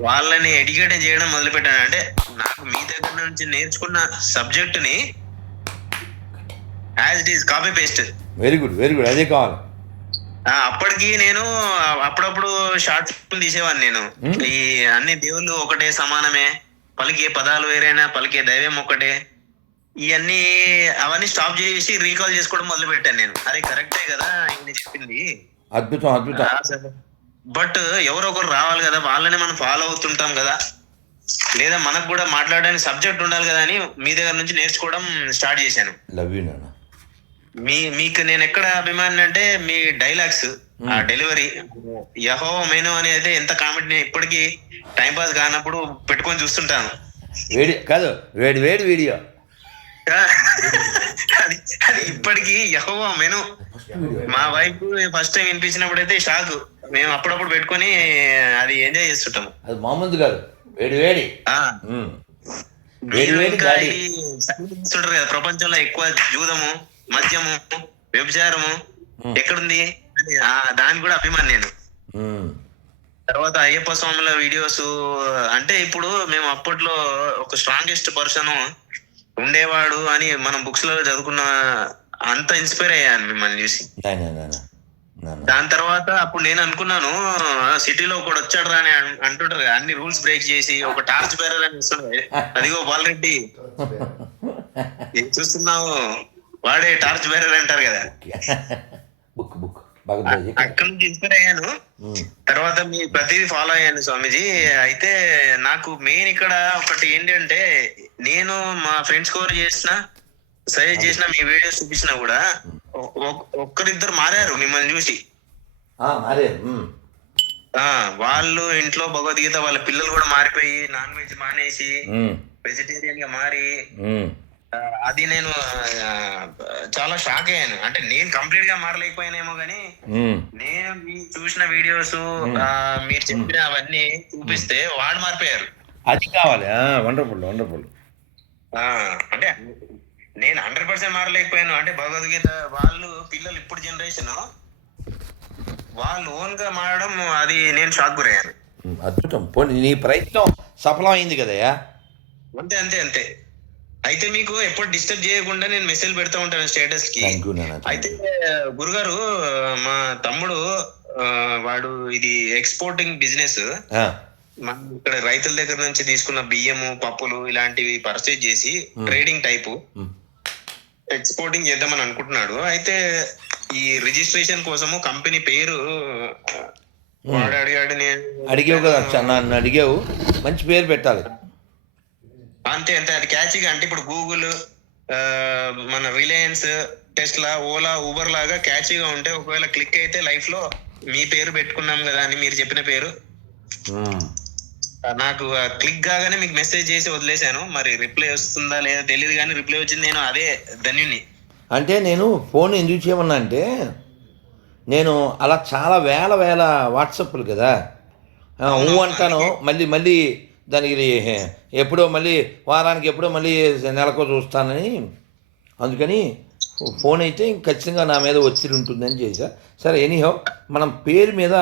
వాళ్ళని ఎడ్యుకేట్ చేయడం మొదలు పెట్టాను అంటే నాకు మీ దగ్గర నుంచి నేర్చుకున్న సబ్జెక్ట్ని as it is copy paste very good very good అదే కావాలి. అప్పటికి నేను అప్పుడప్పుడు షార్ట్ ఫిల్మ్ తీసేవాడిని నేను. Hmm. ఈ అన్ని దేవుళ్ళు ఒకటే సమానమే. పలికే పదాలు వేరైనా పలికే దైవం ఒకటే. ఇవన్నీ అవన్నీ స్టాప్ చేసి రీకాల్ చేసుకోవడం మొదలు పెట్టాను నేను. అరే కరెక్టే కదా ఆయన చెప్పింది. అద్భుతం అద్భుతం. బట్ ఎవరో ఒకరు రావాలి కదా వాళ్ళని మనం ఫాలో అవుతుంటాం కదా. లేదా మనకు కూడా మాట్లాడడానికి సబ్జెక్ట్ ఉండాలి కదా అని మీ దగ్గర నుంచి నేర్చుకోవడం స్టార్ట్ చేశాను. లవ్ యూ నాన్న. మీ మీకు నేను ఎక్కడ అభిమాని అంటే మీ డైలాగ్స్ ఆ డెలివరీ యహో మెను అని అయితే ఎంత కామెడీ నేను ఇప్పటికీ టైం పాస్ కానప్పుడు పెట్టుకొని చూస్తుంటాను. వేడి కాదు వేడి వేడి వీడియో అది అది ఇప్పటికీ యహో మెను. మా వైఫ్ ఫస్ట్ టైం వినిపించినప్పుడు అయితే షాక్ మేము అప్పుడప్పుడు పెట్టుకొని అది ఎంజాయ్ చేస్తుంటాము. అది మామూలు కాదు. వేడి వేడి. చూడరు కదా ప్రపంచంలో ఎక్కువ జూదము మద్యము వ్యభిచారము. ఎక్కడుంది? దానికి కూడా అభిమాని నేను. తర్వాత అయ్యప్ప స్వాముల వీడియోస్ అంటే ఇప్పుడు మేము అప్పట్లో ఒక స్ట్రాంగెస్ట్ పర్సన్ ఉండేవాడు అని మనం బుక్స్లో చదువుకున్న అంత ఇన్స్పైర్ అయ్యాను మిమ్మల్ని చూసి. దాని తర్వాత అప్పుడు నేను అనుకున్నాను సిటీలో ఒకడు వచ్చాడు రా అని అంటుంటారు అన్ని రూల్స్ బ్రేక్ చేసి ఒక టార్చ్ బేరర్ అని వస్తుంది. అదిగో బాలరెడ్డి ఏం చూస్తున్నావు? వాడే టార్చ్ బేరర్ అంటారు కదా. Book book. అక్కడ నుంచి ఇన్స్పైర్ అయ్యాను. తర్వాత మీ ప్రతిదీ ఫాలో అయ్యాను స్వామీజీ. అయితే నాకు మెయిన్ ఇక్కడ ఒకటి ఏంటంటే నేను మా ఫ్రెండ్స్ కవర్ చేసిన సజెస్ట్ చేసిన మీ వీడియోస్ చూపించినా కూడా ఒక్కరిద్దరు మారారు మిమ్మల్ని చూసి. వాళ్ళు ఇంట్లో భగవద్గీత వాళ్ళ పిల్లలు కూడా మారిపోయి నాన్ వెజ్ మానేసి. వెజిటేరియన్గా మారి అది నేను చాలా షాక్ అయ్యాను. అంటే నేను కంప్లీట్గా మారలేకపోయానేమో కానీ ఉమ్. నేను చూసిన వీడియోస్ మీరు చెప్పిన అవన్నీ చూపిస్తే వాడు మారిపోయారు. అది కావాలి వండర్ఫుల్ వండర్ఫుల్ అంటే నేను హండ్రెడ్ పర్సెంట్ మారలేకపోయాను. అంటే భగవద్గీత వాళ్ళు పిల్లలు ఇప్పుడు జనరేషన్ వాళ్ళు ఓన్గా మారడం అది నేను షాక్ గురయ్యాను. అద్భుతం. పోనీ నీ ప్రయత్నం సఫలమైంది కదయ్యా? అంతే అంతే అంతే. అయితే మీకు ఎప్పుడు డిస్టర్బ్ చేయకుండా నేను మెసేజ్ పెడతా ఉంటాను స్టేటస్కి. అయితే గురుగారు మా తమ్ముడు వాడు ఇది ఎక్స్పోర్టింగ్ బిజినెస్ ఇక్కడ రైతుల దగ్గర నుంచి తీసుకున్న బియ్యము పప్పులు ఇలాంటివి పర్చేజ్ చేసి ట్రేడింగ్ టైపు. ఎక్స్పోర్టింగ్ చేద్దామని అనుకుంటున్నాడు. అయితే ఈ రిజిస్ట్రేషన్ కోసము కంపెనీ పేరు ఆ, వాడు అడిగాడు నేను అడిగావు కదా నన్ను అడిగావు. మంచి పేరు పెట్టాలి. అంతే అంతే. అది క్యాచీగా అంటే ఇప్పుడు గూగుల్ మన రిలయన్స్ టెస్లా ఓలా ఊబర్ లాగా క్యాచీగా ఉంటే ఒకవేళ క్లిక్ అయితే లైఫ్లో మీ పేరు పెట్టుకున్నాం కదా అని మీరు చెప్పిన పేరు. నాకు క్లిక్ కాగానే మీకు మెసేజ్ చేసి వదిలేశాను. మరి రిప్లై వస్తుందా లేదా తెలియదు కానీ రిప్లై వచ్చింది నేను అదే ధన్యుని అంటే నేను ఫోన్ ఎందుకు చేయమన్నా అంటే నేను అలా చాలా వేల వేల వాట్సాప్లు కదా. ఊ అంటాను మళ్ళీ మళ్ళీ దానికి ఎప్పుడో మళ్ళీ వారానికి ఎప్పుడో మళ్ళీ నెలకో చూస్తానని. అందుకని ఫోన్ అయితే ఖచ్చితంగా నా మీద ఒత్తిడి ఉంటుందని చేశా. సరే ఎనీహో మనం పేరు మీద